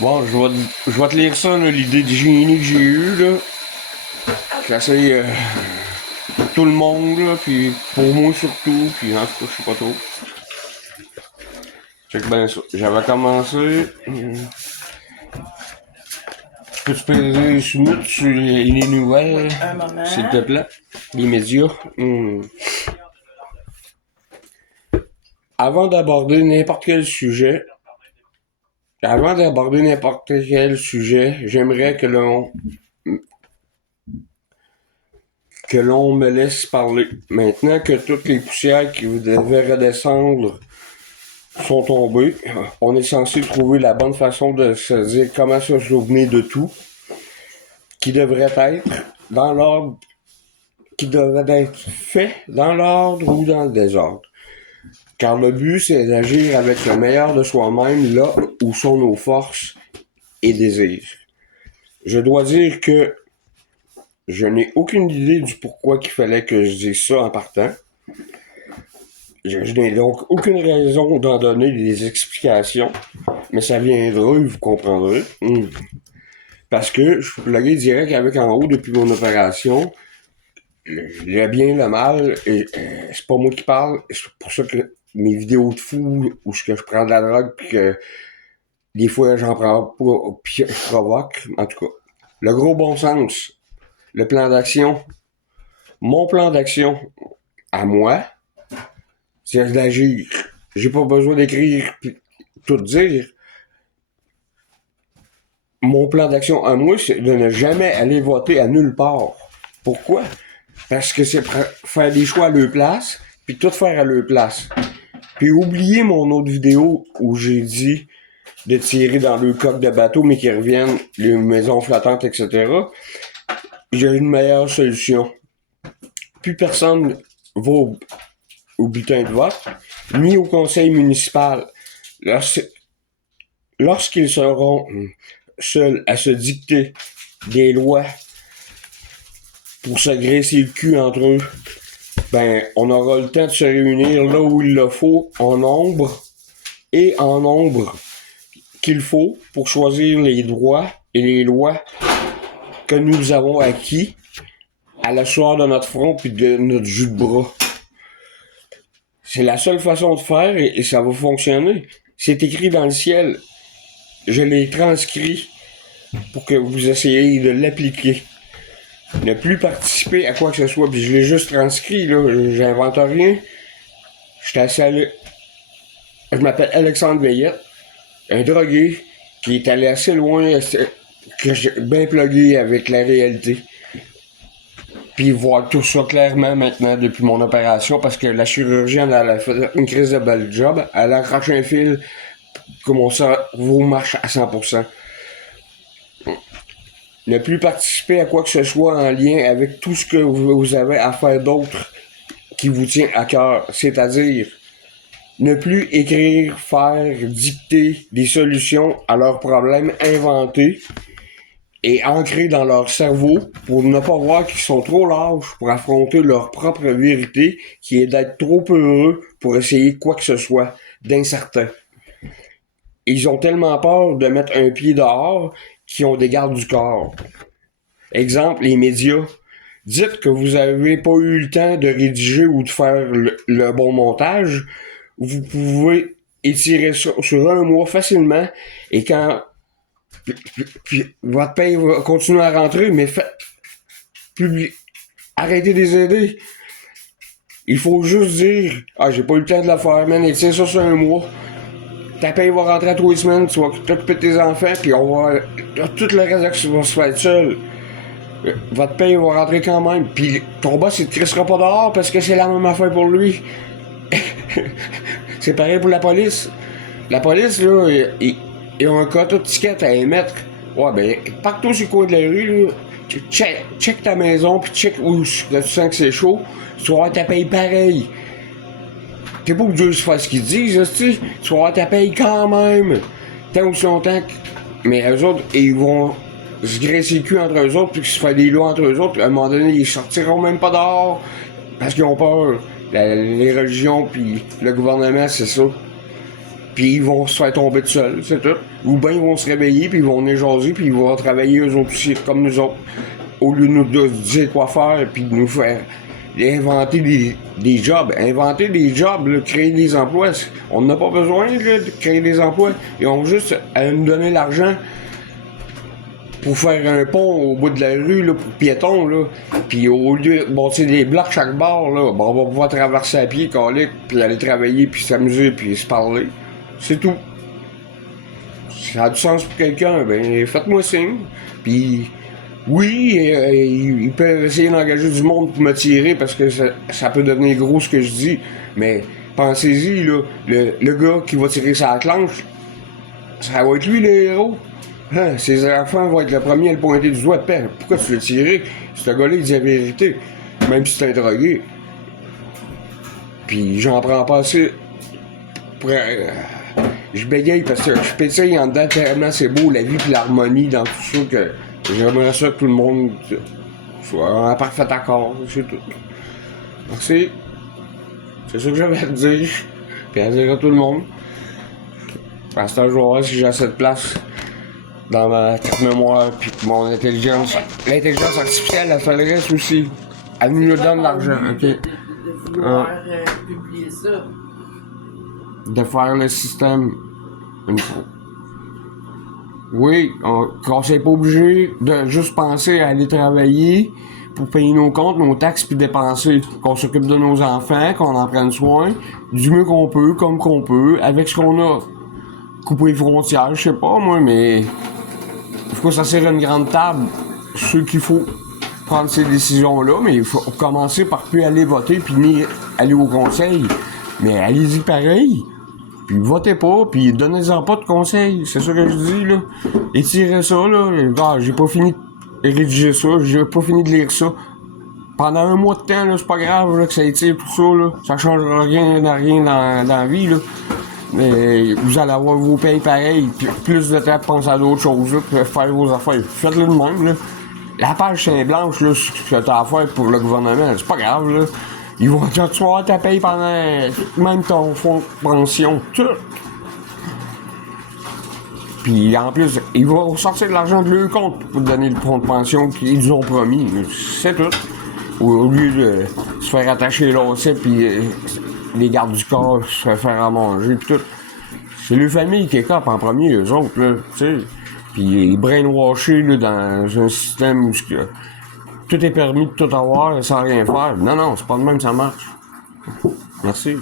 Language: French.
Bon, je vais te lire ça, là, l'idée de génie que j'ai eue, là. J'essaie pour tout le monde, là, puis pour moi surtout, puis en tout cas, je sais pas trop. Check bien ça. J'avais commencé. Peux-tu peser sur les nouvelles, Un moment. s'il te plaît? Les médias. Avant d'aborder n'importe quel sujet, j'aimerais que l'on me laisse parler. Maintenant que toutes les poussières qui devaient redescendre sont tombées, on est censé trouver la bonne façon de se dire comment se souvenir de tout, qui devrait être dans l'ordre, qui devrait être fait dans l'ordre ou dans le désordre. Car le but, c'est d'agir avec le meilleur de soi-même là où sont nos forces et désirs. Je dois dire que je n'ai aucune idée du pourquoi qu'il fallait que je dise ça en partant. Je n'ai donc aucune raison d'en donner des explications, mais ça viendra et vous comprendrez. Parce que je suis plugué direct avec en haut depuis mon opération. Le bien, le mal, et c'est pas moi qui parle. C'est pour ça que mes vidéos de fou, où je prends de la drogue, puis que des fois j'en prends pas, puis je provoque. En tout cas, le gros bon sens, le plan d'action, mon plan d'action à moi, c'est d'agir. J'ai pas besoin d'écrire puis tout dire. Mon plan d'action à moi, c'est de ne jamais aller voter à nulle part. Pourquoi? Parce que c'est faire des choix à leur place, puis tout faire à leur place. Puis oubliez mon autre vidéo où j'ai dit de tirer dans le coque de bateau, mais qu'ils reviennent, les maisons flottantes, etc. J'ai une meilleure solution. Plus personne va au bulletin de vote, ni au conseil municipal. Lorsqu'ils seront seuls à se dicter des lois pour se graisser le cul entre eux, ben, on aura le temps de se réunir là où il le faut, en nombre qu'il faut pour choisir les droits et les lois que nous avons acquis à la sueur de notre front puis de notre jus de bras. C'est la seule façon de faire et ça va fonctionner. C'est écrit dans le ciel. Je l'ai transcrit pour que vous essayiez de l'appliquer. Ne plus participer à quoi que ce soit. Puis je l'ai juste transcrit, là. J'invente rien. Je m'appelle Alexandre Veillette, un drogué qui est allé assez loin, que j'ai bien plugué avec la réalité. Puis voir tout ça clairement maintenant depuis mon opération, parce que la chirurgienne, elle a fait une crise de bel job. Elle a accroché un fil que mon cerveau marche à 100%. Ne plus participer à quoi que ce soit en lien avec tout ce que vous avez à faire d'autre qui vous tient à cœur. C'est-à-dire, ne plus écrire, faire, dicter des solutions à leurs problèmes inventés et ancrés dans leur cerveau pour ne pas voir qu'ils sont trop lâches pour affronter leur propre vérité qui est d'être trop heureux pour essayer quoi que ce soit d'incertain. Ils ont tellement peur de mettre un pied dehors qu'ils ont des gardes du corps. Exemple, les médias. Dites que vous n'avez pas eu le temps de rédiger ou de faire le bon montage. Vous pouvez étirer ça sur un mois facilement et quand puis votre paye va continuer à rentrer, mais arrêtez de les aider. Il faut juste dire j'ai pas eu le temps de la faire, man, et tiens ça sur un mois. Ta paye va rentrer à 3 semaines, tu vas t'occuper de tes enfants, puis tout le reste va se faire seul. Votre paye va rentrer quand même. Puis ton boss, il te crissera pas dehors parce que c'est la même affaire pour lui. C'est pareil pour la police. La police, là, ils ont un quota de tickets à émettre. Ouais, ben, partout sur le coin de la rue, là, check ta maison, puis check où tu sens que c'est chaud. Tu vas avoir ta paye pareil. T'es pas obligé de faire ce qu'ils disent, tu vas avoir ta paye quand même. Tant ou si longtemps. Mais eux autres, ils vont se graisser le cul entre eux autres, puis qu'ils se font des lois entre eux autres, à un moment donné, ils sortiront même pas dehors, parce qu'ils ont peur. Les religions, puis le gouvernement, c'est ça. puis ils vont se faire tomber tout seuls, c'est tout. Ou bien ils vont se réveiller, puis ils vont venir jaser, puis ils vont travailler eux autres aussi, comme nous autres. Au lieu de nous dire quoi faire, puis de nous faire inventer des jobs. Inventer des jobs, là, créer des emplois. On n'a pas besoin là, de créer des emplois. Ils ont juste à nous donner l'argent pour faire un pont au bout de la rue là, pour piétons. Là. Puis au lieu de bâtir des blocs chaque bord, là, on va pouvoir traverser à pied, calique, puis aller travailler, puis s'amuser, puis se parler. C'est tout. Ça a du sens pour quelqu'un, ben faites-moi signe. Puis oui, ils peuvent essayer d'engager du monde pour me tirer parce que ça peut devenir gros ce que je dis. Mais pensez-y, là, le gars qui va tirer sa clenche, ça va être lui le héros. Hein, ses enfants vont être le premier à le pointer du doigt. Père, pourquoi tu l'as tiré? Ce gars-là, il dit la vérité. Même si c'est un drogué. Puis j'en prends pas assez. Je bégaye parce que je pétille en dedans tellement c'est beau la vie et l'harmonie dans tout ça que j'aimerais ça que tout le monde soit en parfait accord, c'est tout. Merci. C'est ça que j'avais à te dire. Puis à dire à tout le monde. Parce que je vais voir si j'ai assez de place dans ma carte mémoire puis mon intelligence. L'intelligence artificielle, elle fait le reste aussi. Elle nous donne l'argent, ok? De vouloir publier ça. De faire le système une fois. Oui, qu'on s'est pas obligé de juste penser à aller travailler pour payer nos comptes, nos taxes puis dépenser. Qu'on s'occupe de nos enfants, qu'on en prenne soin du mieux qu'on peut, comme qu'on peut, avec ce qu'on a. Couper les frontières, je sais pas moi, mais il faut s'asseoir à une grande table. Ceux qu'il faut prendre ces décisions-là, mais il faut commencer par plus aller voter puis ni aller au conseil. Mais allez-y pareil. Puis votez pas, puis donnez-en pas de conseils. C'est ça que je dis, là. Étirez ça, là. Ah, j'ai pas fini de rédiger ça, j'ai pas fini de lire ça. Pendant un mois de temps, là, c'est pas grave, là, que ça étire tout ça, là. Ça changera rien dans la vie, là. Mais vous allez avoir vos payes pareils, puis plus de temps pour penser à d'autres choses, là, pour faire vos affaires. Faites-le de même, là. La page c'est blanche, là, ce que t'as à faire pour le gouvernement, c'est pas grave, là. Ils vont te recevoir ta paye pendant même ton fonds de pension, tout. Puis en plus, ils vont sortir de l'argent de leur compte pour te donner le fonds de pension qu'ils ont promis. C'est tout. Au lieu de se faire attacher lacets puis les gardes du corps se faire à manger puis tout. C'est leur famille qui est cap en premier, eux autres, là, tu sais. Puis ils brainwashés là, dans un système où tout est permis de tout avoir sans rien faire. Non, c'est pas de même que ça marche. Merci.